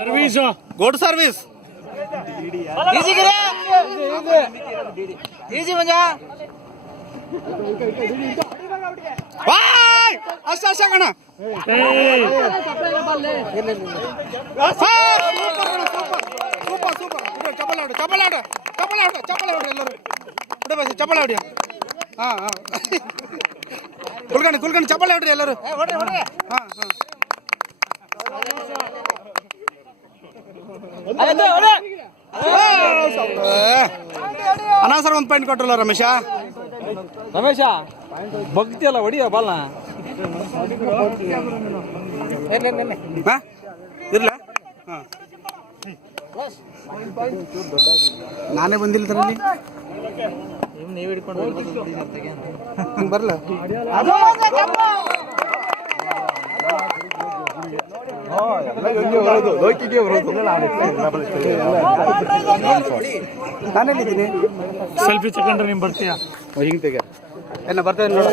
Service good service. Easy Manja ಅಷ್ಟ ಅಷ್ಟ ಕಣ. Super super. ಚಪ್ಪಲ ಹೊಡಿ ಚಪ್ಪಲ ಹೊಡಿ ಚಪ್ಪಲ ಹೊಡಿ ಚಪ್ಪಲ ಹೊಡಿ ಎಲ್ಲರೂ ಬಿಡ ಬಸ್ ಚಪ್ಪಲ ಹೊಡಿ. ಹಾಂ ಹಾಂ ಕುಲ್ಕಂಡು ಚಪ್ಪಲ ಹೊಡ್ರಿ ಎಲ್ಲರೂ. ಹಾಂ ಹಾಂ ಅನಾಸರ್ ಒಂದು ಪಾಯಿಂಟ್ ಕೊಟ್ರಲ್ಲ ರಮೇಶ. ಭಕ್ತಿ ಅಲ್ಲ ಹೊಡಿಯ ಬಾಲ್ನ ಇರ್ಲ. ಹಾಂ ನಾನೇ ಬಂದಿಲ್ಲ ತರಲ್ಲಿ ನೀವು ಹಿಡ್ಕೊಂಡು ಬರಲ್ಲ. ನಾನೆಲ್ಲಿದ್ದೀನಿ. ಸೆಲ್ಫಿ ತಗೊಂಡ್ರೆ ನಿಮ್ ಬರ್ತೀಯಾ? ಹಿಂಗೆ ತೆಗೆ ಏನ ಬರ್ತದೆ ನೋಡು.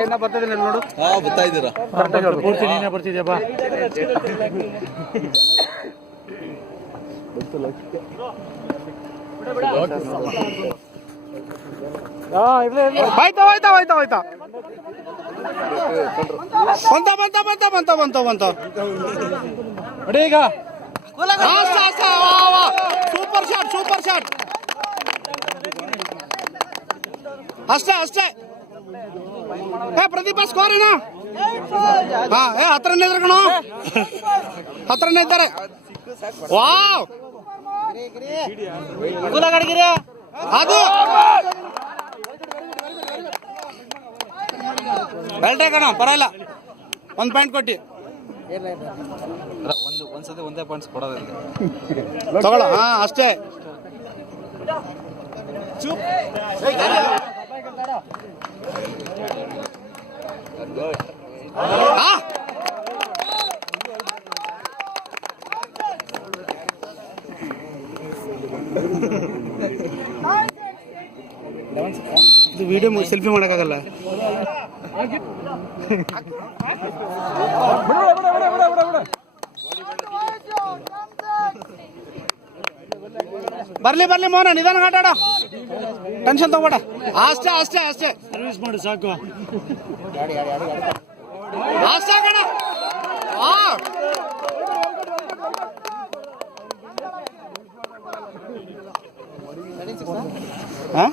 ಏನ ಬರ್ತದೆ ನೋಡು. ಬರ್ತಾ ಇದ್ದೀರಾ? ಪೂರ್ತಿ ನೀನೇ ಬರ್ತಿದ್ಯಾ ಬಾ. ಹೋಯ್ತಾ ಹೋಯ್ತಾ ಹೋಯ್ತಾ ಹೋಯ್ತಾ ಬಂತ ನೋಡಿ ಈಗ ಸೂಪರ್ ಶಾಟ್. ಅಷ್ಟೇ ಅಷ್ಟೇ. ಪ್ರದೀಪ ಸ್ಕೋರ್ ಏನಾ? ಹಾ ಹತ್ರನೇ ಇದ್ದಾರೆ ಕಣೋ, ಹತ್ರನೇ ಇದ್ದಾರೆ. ವಾವ್ ಅದು ಬೆಲ್ಟೇ ಕಣ, ಪರವಾಗಿಲ್ಲ. ಒಂದು ಪಾಯಿಂಟ್ ಕೊಟ್ಟು ಒಂದ್ಸತಿ ಒಂದೇ ಪಾಯಿಂಟ್ಸ್ ಕೊಡೋದಿಲ್ಲ ತಗೊಳ. ಹಾ ಅಷ್ಟೇ. ಇದು ವಿಡಿಯೋ ಸೆಲ್ಫಿ ಮಾಡೋಕ್ಕಾಗಲ್ಲ. ಬರ್ಲಿ ಮೋಹನ, ನಿಧಾನ ಆಟಾಡ, ಟೆನ್ಷನ್ ತಗೋಬೇಡ. ಅಷ್ಟೇ ಅಷ್ಟೇ ಅಷ್ಟೇ. ಸರ್ವಿಸ್ ಮಾಡಿ ಸಾಕು. ಅಷ್ಟೇ ಕಣ. ಹಾ